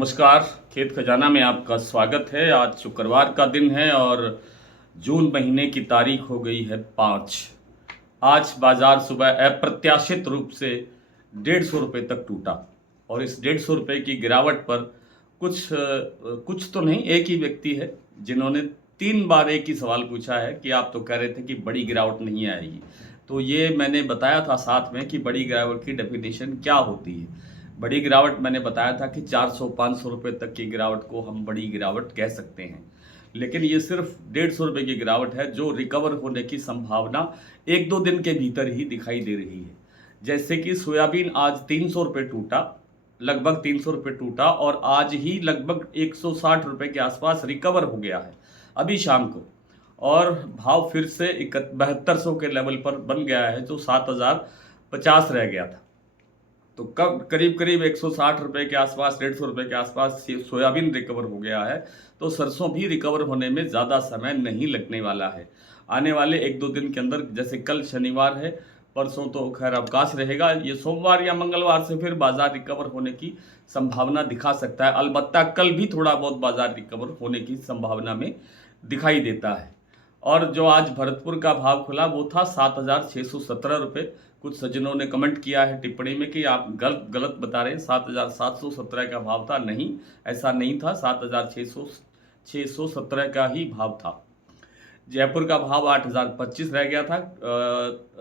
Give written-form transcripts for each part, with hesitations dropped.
नमस्कार। खेत खजाना में आपका स्वागत है। आज शुक्रवार का दिन है और जून महीने की तारीख हो गई है 5। आज बाजार सुबह अप्रत्याशित रूप से 150 रुपये तक टूटा और इस 150 रुपये की गिरावट पर कुछ तो नहीं, एक ही व्यक्ति है जिन्होंने 3 बार एक ही सवाल पूछा है कि आप तो कह रहे थे कि बड़ी गिरावट नहीं आएगी। तो ये मैंने बताया था साथ में कि बड़ी गिरावट की डेफिनेशन क्या होती है। बड़ी गिरावट मैंने बताया था कि 400-500 रुपये तक की गिरावट को हम बड़ी गिरावट कह सकते हैं, लेकिन ये सिर्फ 150 रुपये की गिरावट है जो रिकवर होने की संभावना 1-2 दिन के भीतर ही दिखाई दे रही है। जैसे कि सोयाबीन आज 300 रुपये टूटा, लगभग 300 रुपये टूटा और आज ही लगभग 160 रुपये के आसपास रिकवर हो गया है अभी शाम को, और भाव फिर से 7200 के लेवल पर बन गया है जो 7050 रह गया था। तो कब करीब करीब 160 रुपये के आसपास, 150 रुपये के आसपास सोयाबीन रिकवर हो गया है। तो सरसों भी रिकवर होने में ज़्यादा समय नहीं लगने वाला है। आने वाले 1-2 दिन के अंदर, जैसे कल शनिवार है, परसों तो खैर अवकाश रहेगा, ये सोमवार या मंगलवार से फिर बाजार रिकवर होने की संभावना दिखा सकता है। अलबत्ता कल भी थोड़ा बहुत बाजार रिकवर होने की संभावना में दिखाई देता है। और जो आज भरतपुर का भाव खुला वो था 7,617 रुपये। कुछ सज्जनों ने कमेंट किया है टिप्पणी में कि आप गलत बता रहे हैं, 7,717 का भाव था। नहीं, ऐसा नहीं था, 7,617 का ही भाव था। जयपुर का भाव 8,025 रह गया था,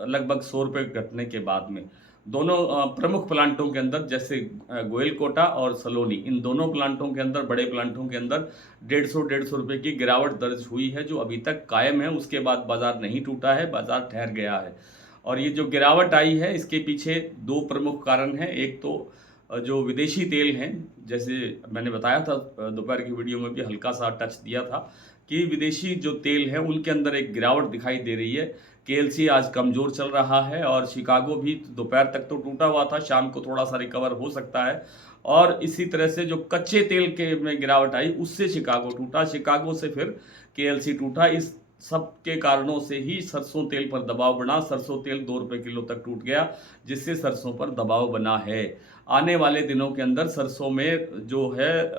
लगभग 100 रुपये घटने के बाद में। दोनों प्रमुख प्लांटों के अंदर, जैसे गोयलकोटा और सलोनी, इन दोनों प्लांटों के अंदर, बड़े प्लांटों के अंदर 150 रुपये की गिरावट दर्ज हुई है जो अभी तक कायम है। उसके बाद बाजार नहीं टूटा है, बाजार ठहर गया है। और ये जो गिरावट आई है इसके पीछे 2 प्रमुख कारण हैं। एक तो जो विदेशी तेल हैं, जैसे मैंने बताया था दोपहर की वीडियो में भी हल्का सा टच दिया था कि विदेशी जो तेल है उनके अंदर एक गिरावट दिखाई दे रही है। केएलसी आज कमज़ोर चल रहा है और शिकागो भी दोपहर तक तो टूटा हुआ था, शाम को थोड़ा सा रिकवर हो सकता है। और इसी तरह से जो कच्चे तेल के में गिरावट आई उससे शिकागो टूटा, शिकागो से फिर केएलसी टूटा। इस सब के कारणों से ही सरसों तेल पर दबाव बना। सरसों तेल 2 रुपये किलो तक टूट गया, जिससे सरसों पर दबाव बना है। आने वाले दिनों के अंदर सरसों में जो है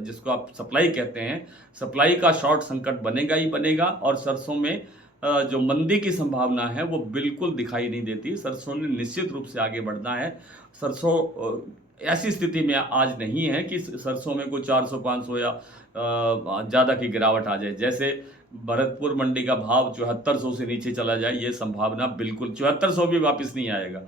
जिसको आप सप्लाई कहते हैं, सप्लाई का शॉर्ट संकट बनेगा ही बनेगा। और सरसों में जो मंदी की संभावना है वो बिल्कुल दिखाई नहीं देती। सरसों ने निश्चित रूप से आगे बढ़ना है। सरसों ऐसी स्थिति में आज नहीं है कि सरसों में कोई 400-500 या ज़्यादा की गिरावट आ जाए। जैसे भरतपुर मंडी का भाव 7400 से नीचे चला जाए, ये संभावना बिल्कुल, 7400 भी वापस नहीं आएगा।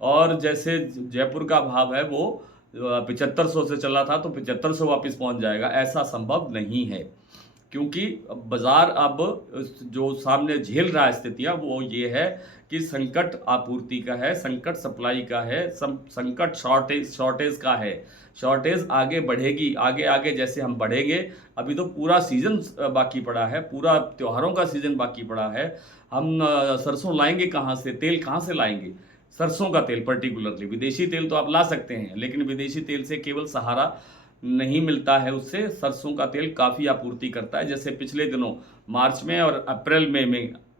और जैसे जयपुर का भाव है वो 7500 से चला था तो 7500 वापस पहुंच जाएगा, ऐसा संभव नहीं है। क्योंकि बाजार अब जो सामने झेल रहा है स्थितियाँ वो ये है कि संकट आपूर्ति का है, संकट सप्लाई का है, संकट शॉर्टेज का है। शॉर्टेज आगे बढ़ेगी, आगे आगे जैसे हम बढ़ेंगे। अभी तो पूरा सीज़न बाकी पड़ा है, पूरा त्योहारों का सीज़न बाकी पड़ा है। हम सरसों लाएंगे कहाँ से, तेल कहाँ से लाएंगे? सरसों का तेल पर्टिकुलरली, विदेशी तेल तो आप ला सकते हैं लेकिन विदेशी तेल से केवल सहारा नहीं मिलता है, उससे सरसों का तेल काफ़ी आपूर्ति करता है। जैसे पिछले दिनों मार्च में और अप्रैल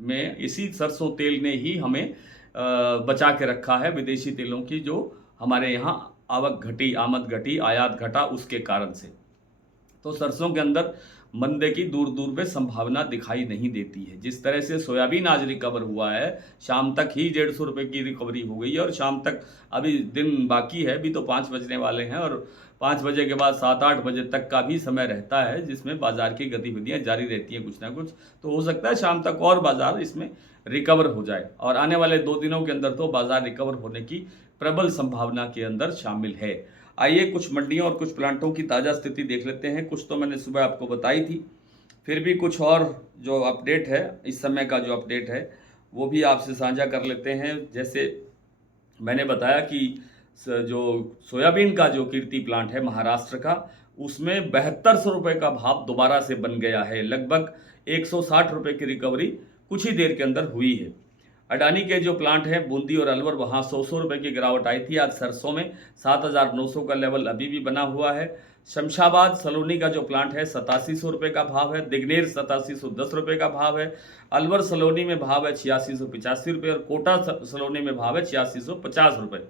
में इसी सरसों तेल ने ही हमें बचा के रखा है विदेशी तेलों की, जो हमारे यहाँ आवक घटी, आमद घटी, आयात घटा उसके कारण से। तो सरसों के अंदर मंदे की दूर दूर में संभावना दिखाई नहीं देती है। जिस तरह से सोयाबीन आज रिकवर हुआ है, शाम तक ही 150 रुपये की रिकवरी हो गई है और शाम तक अभी दिन बाकी है, अभी तो 5 बजने वाले हैं और 5 बजे के बाद 7-8 बजे तक का भी समय रहता है जिसमें बाजार की गतिविधियां जारी रहती हैं कुछ ना कुछ। तो हो सकता है शाम तक और बाजार इसमें रिकवर हो जाए और आने वाले 2 दिनों के अंदर तो बाजार रिकवर होने की प्रबल संभावना के अंदर शामिल है। आइए कुछ मंडियों और कुछ प्लांटों की ताज़ा स्थिति देख लेते हैं। कुछ तो मैंने सुबह आपको बताई थी, फिर भी कुछ और जो अपडेट है, इस समय का जो अपडेट है वो भी आपसे साझा कर लेते हैं। जैसे मैंने बताया कि जो सोयाबीन का जो कीर्ति प्लांट है महाराष्ट्र का, उसमें 7200 रुपये का भाव दोबारा से बन गया है। लगभग 160 रुपये की रिकवरी कुछ ही देर के अंदर हुई है। अडानी के जो प्लांट हैं बूंदी और अलवर, वहाँ 100 रुपये की गिरावट आई थी। आज सरसों में 7,900 का लेवल अभी भी बना हुआ है। शमशाबाद सलोनी का जो प्लांट है 8700 रुपये का भाव है। दिग्नेर 8710 रुपये का भाव है। अलवर सलोनी में भाव है 8685 रुपये और कोटा सलोनी में भाव है 8650 रुपये।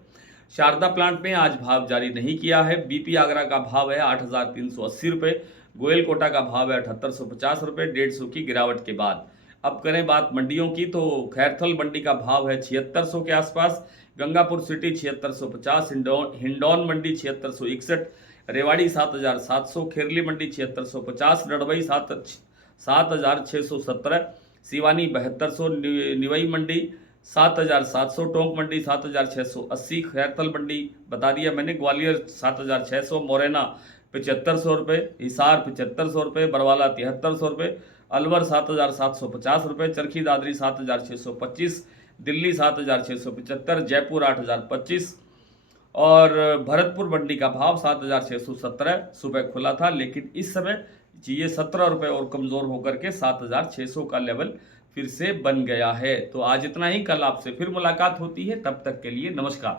शारदा प्लांट ने आज भाव जारी नहीं किया है। बीपी आगरा का भाव है 8,380 रुपये, गोयल कोटा का भाव है 7850 रुपये, 150 की गिरावट के बाद। अब करें बात मंडियों की, तो खैरथल मंडी का भाव है 7600 के आसपास, गंगापुर सिटी 7650, हिंडौन मंडी 7661, रेवाड़ी 7700, खेरली मंडी 7650, डड़बई 7617, सिवानी 7200, निवई मंडी 7700, टोंक मंडी 7680, खैरथल मंडी बता दिया मैंने, ग्वालियर 7600, मोरैना 7500 रुपये, हिसार 7500 रुपये, बरवाला 7300 रुपये, अलवर 7750 रुपये, चरखी दादरी 7625, दिल्ली 7675, जयपुर 8025 और भरतपुर मंडी का भाव 7617 सुबह खुला था, लेकिन इस समय ये 17 रुपये और कमज़ोर होकर के 7600 का लेवल फिर से बन गया है। तो आज इतना ही, कल आपसे फिर मुलाकात होती है, तब तक के लिए नमस्कार।